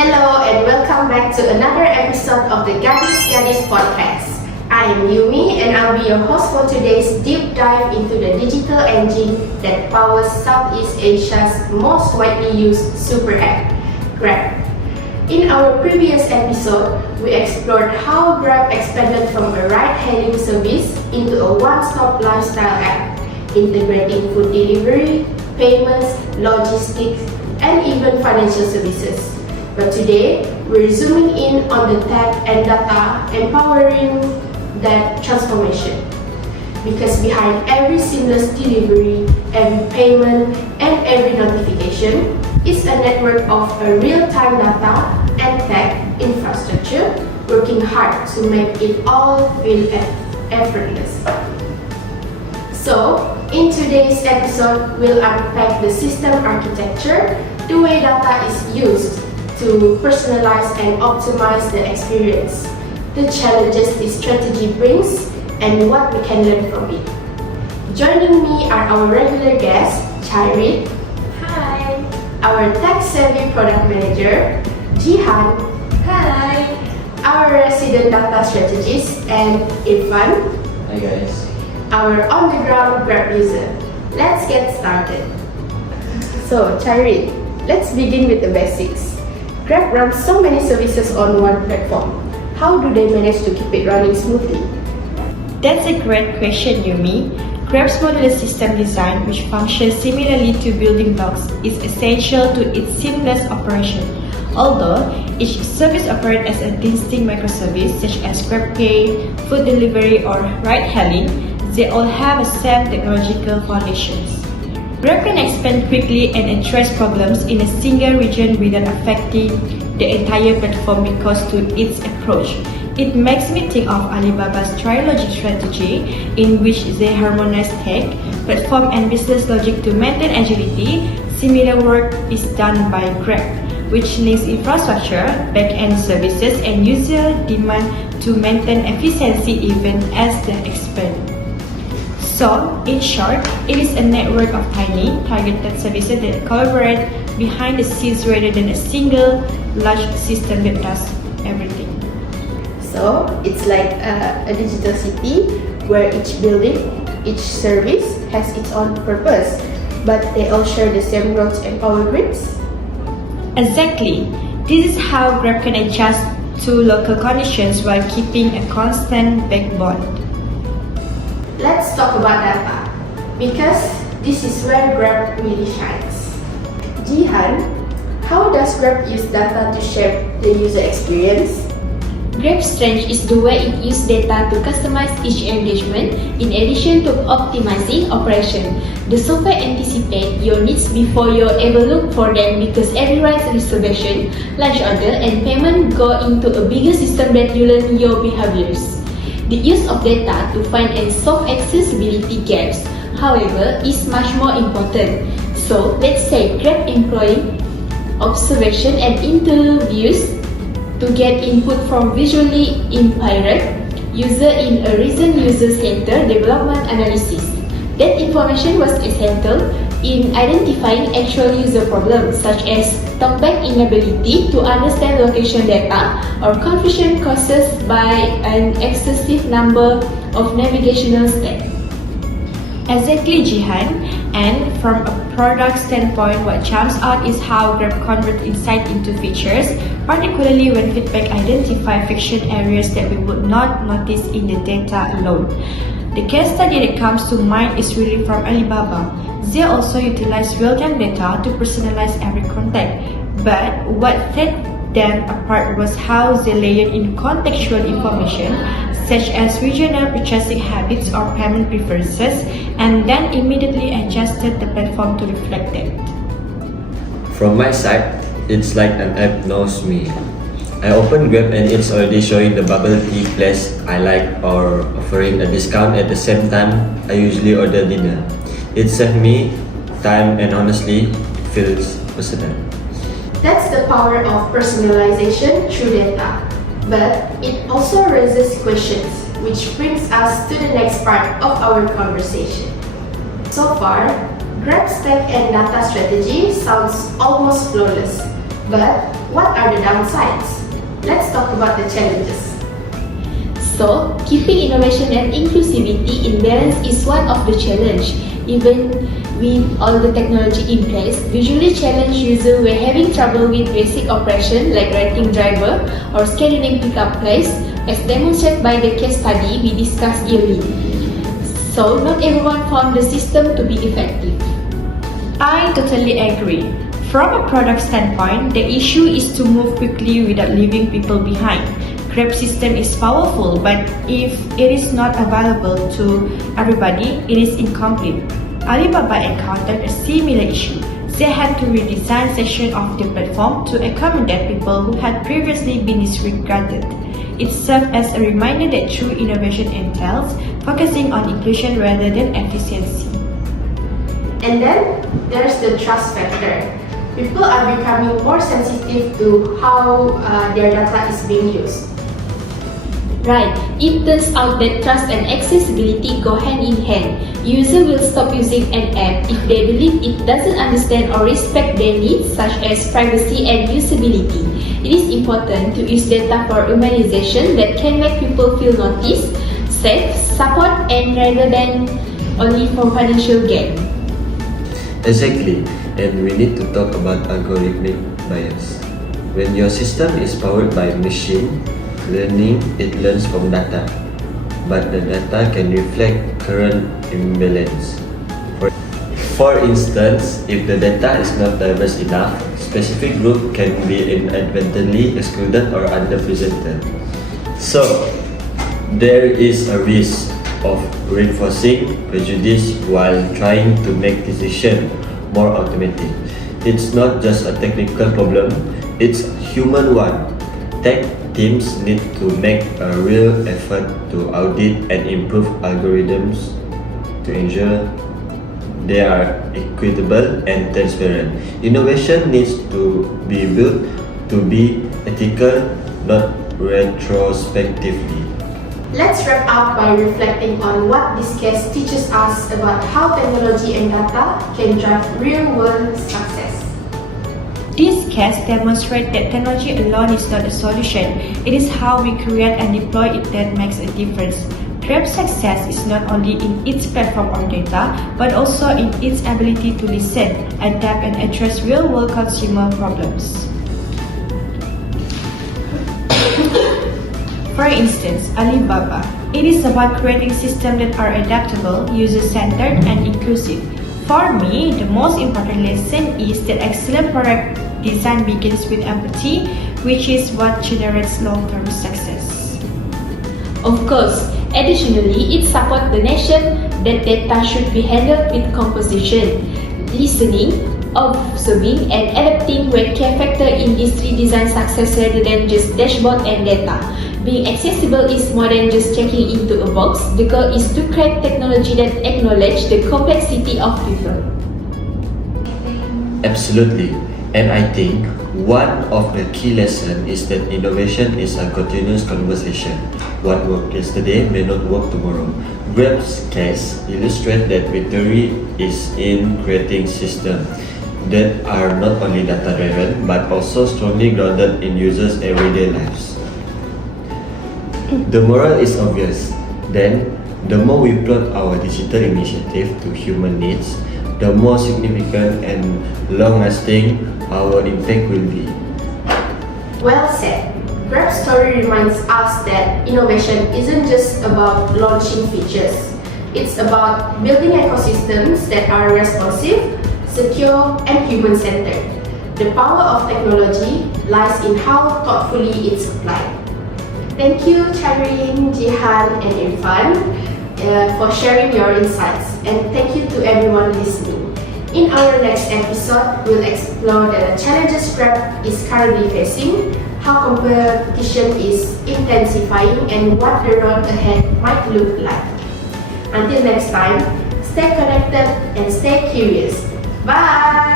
Hello and welcome back to another episode of the Gadis podcast. I am Yumi and I'll be your host for today's deep dive into the digital engine that powers Southeast Asia's most widely used super app, Grab. In our previous episode, we explored how Grab expanded from a ride-hailing service into a one-stop lifestyle app, integrating food delivery, payments, logistics, and even financial services. But today, we're zooming in on the tech and data empowering that transformation. Because behind every seamless delivery, every payment, and every notification is a network of a real-time data and tech infrastructure working hard to make it all feel effortless. So, in today's episode, we'll unpack the system architecture, the way data is used to personalize and optimize the experience, the challenges this strategy brings, and what we can learn from it. Joining me are our regular guests, CHAIREEN. Hi. Our tech-savvy product manager, JIHAN. Hi. Our resident data strategist, and IRFAN. Hi guys. Our on-the-ground Grab user. Let's get started. So, CHAIREEN, let's begin with the basics. Grab runs so many services on one platform. How do they manage to keep it running smoothly? That's a great question, Yumi. Grab's modular system design, which functions similarly to building blocks, is essential to its seamless operation. Although each service operates as a distinct microservice, such as GrabPay, food delivery, or ride-hailing, they all have the same technological foundations. Grab can expand quickly and address problems in a single region without affecting the entire platform because to its approach. It makes me think of Alibaba's trilogy strategy, in which they harmonize tech, platform, and business logic to maintain agility. Similar work is done by Grab, which links infrastructure, back-end services, and user demand to maintain efficiency even as they expand. So, in short, it is a network of tiny, targeted services that collaborate behind the scenes rather than a single, large system that does everything. So, it's like a digital city where each building, each service has its own purpose, but they all share the same roads and power grids? Exactly. This is how Grab can adjust to local conditions while keeping a constant backbone. Let's talk about data, because this is where Grab really shines. JIHAN, how does Grab use data to shape the user experience? Grab's strength is the way it uses data to customize each engagement in addition to optimizing operation. The software anticipates your needs before you ever look for them because every ride reservation, lunch order, and payment go into a bigger system that you learn your behaviors. The use of data to find and solve accessibility gaps, however, is much more important. So, let's say Grab employing observation and interviews to get input from visually impaired user in a recent user-centered development analysis. That information was essential in identifying actual user problems such as talkback inability to understand location data or confusion caused by an excessive number of navigational steps. Exactly, JIHAN. And from a product standpoint, what jumps out is how Grab converts insight into features, particularly when feedback identifies friction areas that we would not notice in the data alone. The case study that comes to mind is really from Alibaba. They also utilize real-time data to personalize every contact. But what set them apart was how they layered in contextual information, such as regional purchasing habits or payment preferences, and then immediately adjusted the platform to reflect that. From my side, it's like an app knows me. I open Grab and it's already showing the bubble tea place I like or offering a discount at the same time I usually order dinner. It saved me time and honestly, it feels personal. That's the power of personalization through data. But it also raises questions, which brings us to the next part of our conversation. So far, Grab's tech and data strategy sounds almost flawless. But what are the downsides? Let's talk about the challenges. So, keeping innovation and inclusivity in balance is one of the challenge. Even with all the technology in place, visually challenged users were having trouble with basic operation like writing driver or scheduling pickup place, as demonstrated by the case study we discussed earlier. So, not everyone found the system to be effective. I totally agree. From a product standpoint, the issue is to move quickly without leaving people behind. Grab system is powerful, but if it is not available to everybody, it is incomplete. Alibaba encountered a similar issue. They had to redesign section of the platform to accommodate people who had previously been disregarded. It served as a reminder that true innovation entails focusing on inclusion rather than efficiency. And then there's the trust factor. People are becoming more sensitive to how their data is being used. Right, it turns out that trust and accessibility go hand in hand. Users will stop using an app if they believe it doesn't understand or respect their needs such as privacy and usability. It is important to use data for humanization that can make people feel noticed, safe, support, and rather than only for financial gain. Exactly, and we need to talk about algorithmic bias. When your system is powered by machine learning, it learns from data, but the data can reflect current imbalance. For instance, if the data is not diverse enough, specific group can be inadvertently excluded or underrepresented. So, there is a risk of reinforcing prejudice while trying to make decisions more automatic. It's not just a technical problem, it's a human one. Tech teams need to make a real effort to audit and improve algorithms to ensure they are equitable and transparent. Innovation needs to be built to be ethical, not retrospectively. Let's wrap up by reflecting on what this case teaches us about how technology and data can drive real-world success. This case demonstrates that technology alone is not a solution. It is how we create and deploy it that makes a difference. Grab's success is not only in its platform or data, but also in its ability to listen, adapt, and address real-world consumer problems. For instance, Alibaba. It is about creating systems that are adaptable, user-centered, and inclusive. For me, the most important lesson is that excellent product design begins with empathy, which is what generates long-term success. Of course, additionally, it supports the notion that data should be handled with composition, listening, observing, and adapting were key factors in this redesign success rather than just dashboard and data. Being accessible is more than just checking into a box. The goal is to create technology that acknowledges the complexity of people. Absolutely. And I think one of the key lessons is that innovation is a continuous conversation. What worked yesterday may not work tomorrow. Grab's case illustrates that victory is in creating systems that are not only data-driven but also strongly grounded in users' everyday lives. The moral is obvious. Then, the more we plot our digital initiative to human needs, the more significant and long-lasting our impact will be. Well said. Grab's story reminds us that innovation isn't just about launching features. It's about building ecosystems that are responsive, secure, and human-centered. The power of technology lies in how thoughtfully it's applied. Thank you, CHAIREEN, JIHAN, and IRFAN for sharing your insights, and thank you to everyone listening. In our next episode, we'll explore the challenges Grab is currently facing, how competition is intensifying, and what the road ahead might look like. Until next time, stay connected and stay curious. Bye!